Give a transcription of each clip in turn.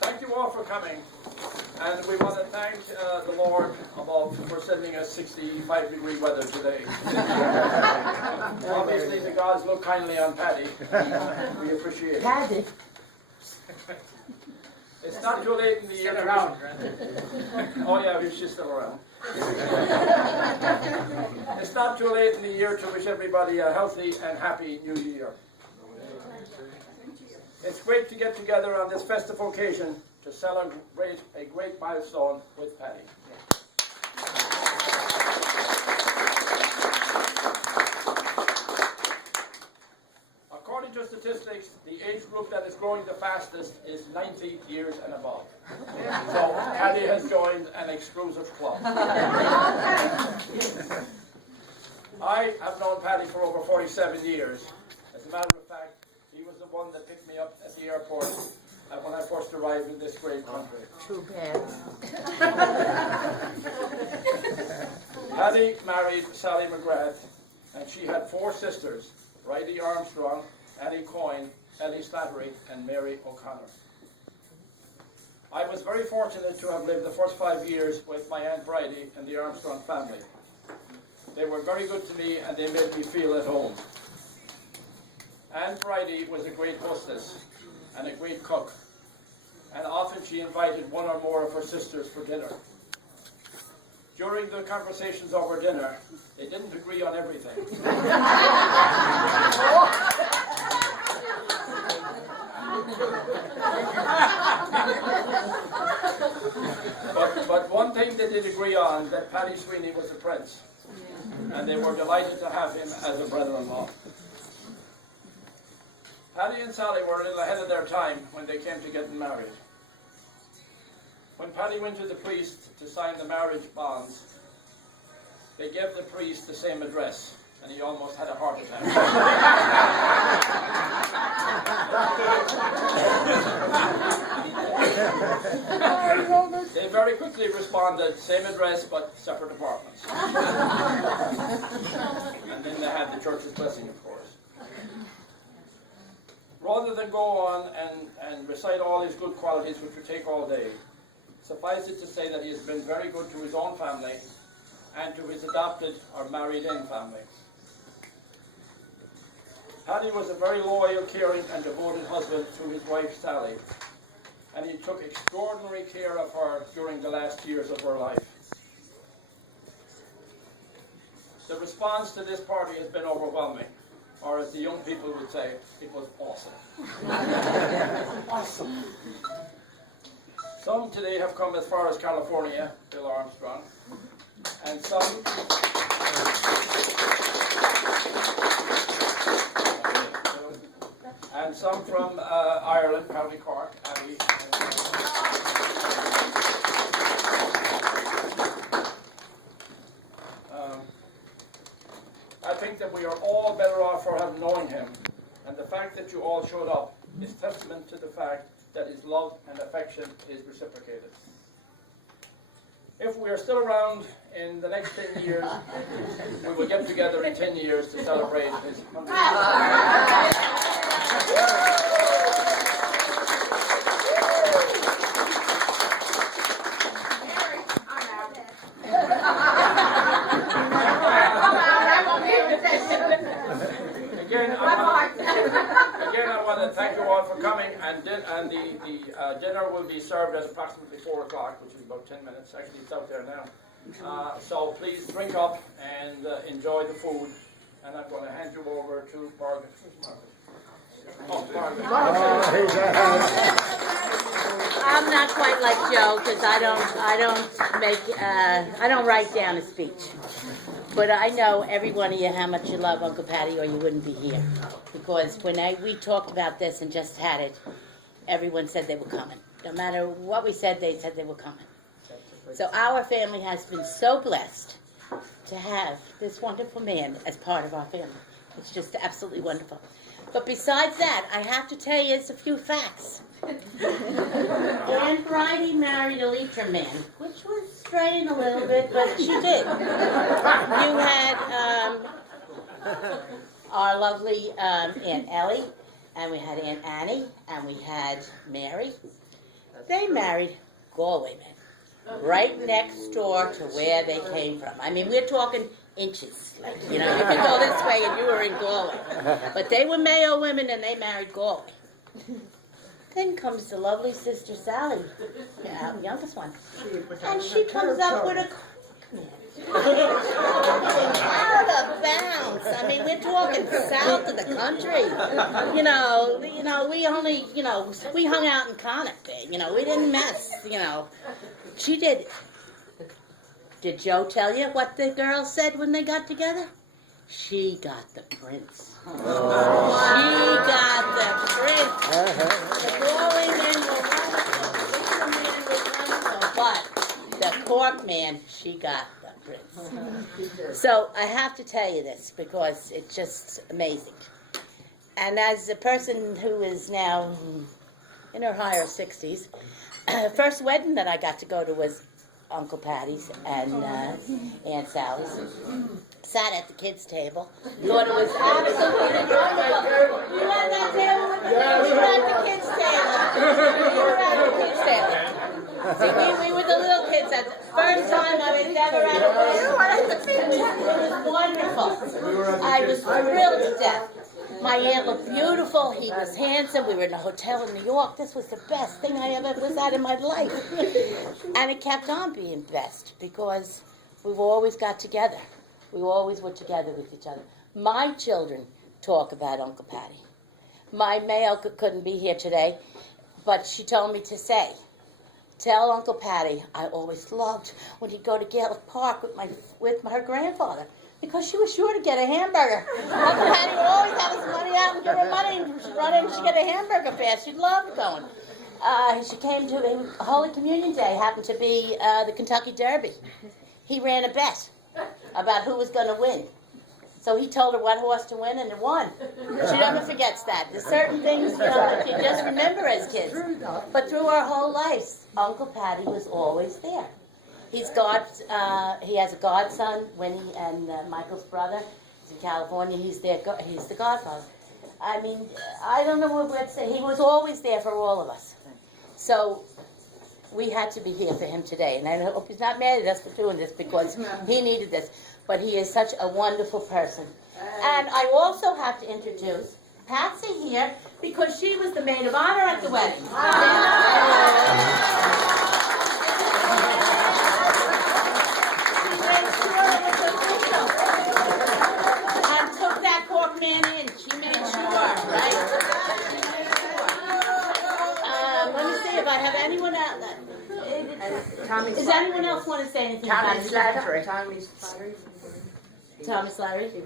Thank you all for coming, and we want to thank the Lord above for sending us 65-degree weather today. Obviously, the gods look kindly on Paddy. We appreciate it. Paddy. It's not too late in the year. Oh yeah, she's still around. It's not too late in the year to wish everybody a healthy and happy New Year. It's great to get together on this festive occasion to celebrate a great milestone with Paddy. According to statistics, the age group that is growing the fastest is 90 years and above. So Paddy has joined an exclusive club. I have known Paddy for over 47 years. As a matter of fact, he was the one that picked me up at the airport when I first arrived in this great country. Too bad. Paddy married Sally McGrath, and she had 4 sisters, Riley Armstrong, Annie Coyne, Ellie Slattery, and Mary O'Connor. I was very fortunate to have lived the first 5 years with my Aunt Bridie and the Armstrong family. They were very good to me, and they made me feel at home. Aunt Bridie was a great hostess and a great cook, and often she invited one or more of her sisters for dinner. During the conversations over dinner, they didn't agree on everything. But one thing they did agree on, that Paddy Sweeney was a prince, and they were delighted to have him as a brother-in-law. Paddy and Sally were a little ahead of their time when they came to getting married. When Paddy went to the priest to sign the marriage bonds, they gave the priest the same address, and he almost had a heart attack. They very quickly responded, same address but separate apartments. And then they had the church's blessing, of course. Rather than go on and recite all his good qualities, which would take all day, suffice it to say that he has been very good to his own family and to his adopted or married-in family. Paddy was a very loyal, caring and devoted husband to his wife Sally, and he took extraordinary care of her during the last years of her life. The response to this party has been overwhelming, or as the young people would say, it was awesome. Awesome. Some today have come as far as California, Bill Armstrong, and some from Ireland, County Cork, Abby. I think that we are all better off for having known him, and the fact that you all showed up is testament to the fact that his love and affection is reciprocated. If we are still around in the next 10 years, we will get together in 10 years to celebrate his 100th Again, I want to thank you all for coming, and the dinner will be served at approximately 4 o'clock, which is about 10 minutes. Actually, it's out there now. So please drink up and enjoy the food, and I'm going to hand you over to Margaret. Oh, Margaret. I'm not quite like Joe because I don't write down a speech. But I know every one of you how much you love Uncle Paddy, or you wouldn't be here. Because when we talked about this and just had it, everyone said they were coming. No matter what we said, they said they were coming. So our family has been so blessed to have this wonderful man as part of our family. It's just absolutely wonderful. But besides that, I have to tell you a few facts. Aunt Bridie married a Leitrim man, which was straying a little bit, but she did. You had our lovely Aunt Ellie, and we had Aunt Annie, and we had Mary. They married Galway men, right next door to where they came from. I mean, we're talking inches. Like, you know, you could go this way and you were in Galway. But they were Mayo women and they married Galway. Then comes the lovely sister Sally, the youngest one. And she comes up with a out of bounds. I mean, we're talking south of the country. You know, we only, we hung out in Connacht. You know, we didn't mess. You know, she did. Did Joe tell you what the girls said when they got together? She got the prince. She got the prince. The Galway men were wonderful. But the Cork man, she got the prince. So I have to tell you this because it's just amazing. And as a person who is now in her higher 60s, the first wedding that I got to go to was Uncle Paddy's and Aunt Sally's. Sat at the kids' table. Thought it was absolutely wonderful. You were at that table with the kids? We were at the kids' table. We were at the kids' table. See, we were the little kids. At the first time I was ever at a wedding. It was wonderful. I was thrilled to death. My aunt looked beautiful. He was handsome. We were in a hotel in New York. This was the best thing I ever was at in my life. And it kept on being best because we always got together. We always were together with each other. My children talk about Uncle Paddy. My Mayo couldn't be here today, but she told me to say, tell Uncle Paddy I always loved when he'd go to Gaelic Park with her grandfather. Because she was sure to get a hamburger. Uncle Paddy would always have his money out and give her money and she'd run in and she'd get a hamburger fast. She loved going. She came to Holy Communion Day, happened to be the Kentucky Derby. He ran a bet about who was going to win. So he told her what horse to win and it won. She never forgets that. There's certain things that you just remember as kids. But through our whole lives, Uncle Paddy was always there. He has a godson, Winnie, and Michael's brother. He's in California. He's the godfather. I mean, I don't know what to say. He was always there for all of us. So we had to be here for him today. And I hope he's not mad at us for doing this because he needed this. But he is such a wonderful person. And I also have to introduce Patsy here because she was the maid of honor at the wedding. Man in. She made sure, right? Let me see if I have anyone out there. Does anyone else want to say anything about it? Tommy Slattery. He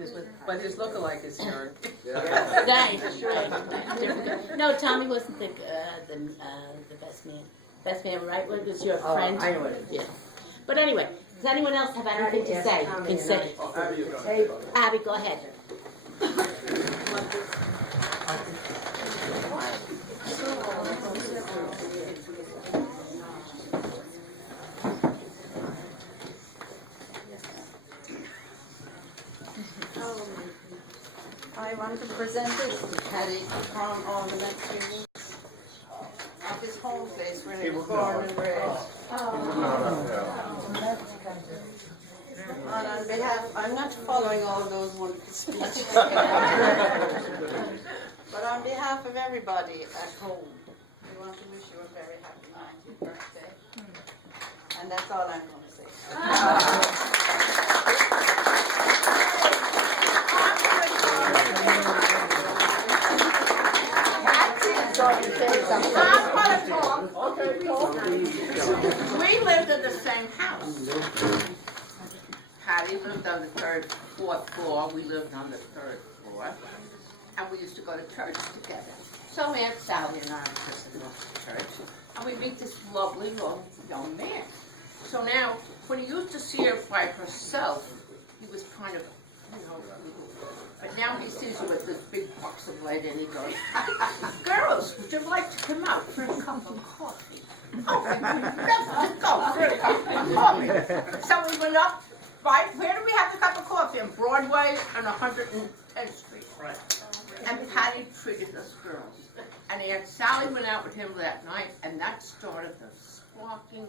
was with, but his lookalike is here. Right. No, Tommy wasn't the best man. Best man, right? What was your friend? I know it. Yeah. But anyway. Does anyone else have anything to say? You can say. Abby, go ahead. I want to present this to Paddy from all the next few weeks of his home place where he was born and bred. And on behalf, I'm not following all those wonderful speeches, but on behalf of everybody at home, we want to wish you a very happy 90th birthday. And that's all I'm going to say. We lived in the same house. Paddy lived on the fourth floor. We lived on the third floor. And we used to go to church together. So Aunt Sally and I would just go to church. And we meet this lovely young man. So now, when he used to see her by herself, he was kind of, but now he sees her with this big box of lead and he goes, girls, would you like to come out for a cup of coffee? Oh, we would love to go for a cup of coffee. So we went up, right, where do we have the cup of coffee? On Broadway and 110th Street. Right. And Paddy treated us girls. And Aunt Sally went out with him that night, and that started the sparking,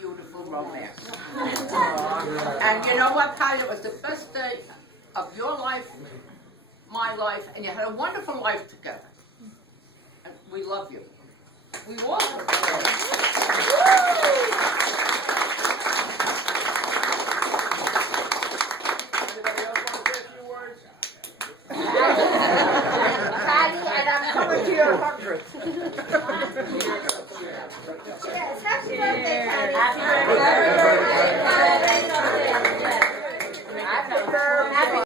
beautiful romance. And you know what, Paddy? It was the best day of your life, my life, and you had a wonderful life together. And we love you. We all love Anybody else want to say a few words? Paddy, and I'm coming to your 100th. Yes, happy birthday, Patty. Happy birthday.